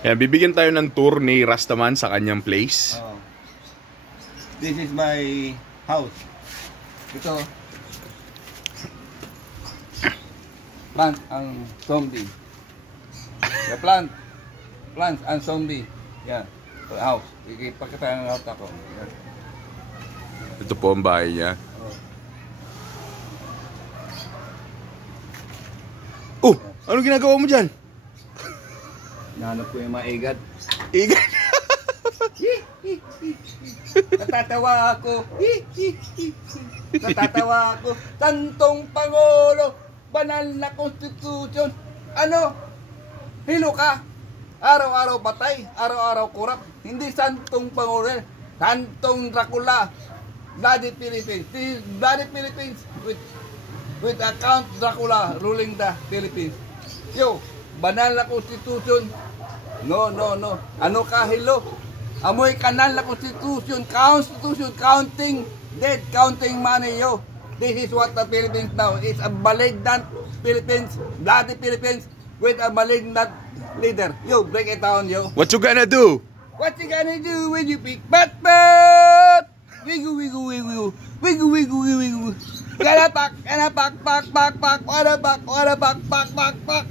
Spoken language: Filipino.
Yan, bibigyan tayo ng tour ni Rastaman sa kanyang place. Oh. This is my house. Ito. Plant and zombie. The plants and zombie. Yan. House. Ipakita ng house ako. Yan. Ito po ang bahay niya. Oh! Anong ginagawa mo dyan? Nahanap ko yung mga igad. Igad? Natatawa ako. Natatawa ako. Santong Pangulo, banal na konstitusyon. Ano? Hilo ka? Araw-araw patay, araw-araw kurap. Hindi Santong Pangulo. Santong Dracula. Bloody Philippines. This is Bloody Philippines with Count Dracula ruling the Philippines. Yo, banal na konstitusyon. No. Ano ka, hilo? Amoy kanal na constitution, counting dead, counting money, yo. This is what the Philippines now. It's a malignant Philippines, bloody Philippines with a malignant leader. Yo, break it down, yo. What you gonna do? What you gonna do when you pick bat? Wiggle. Gonna pack, pak.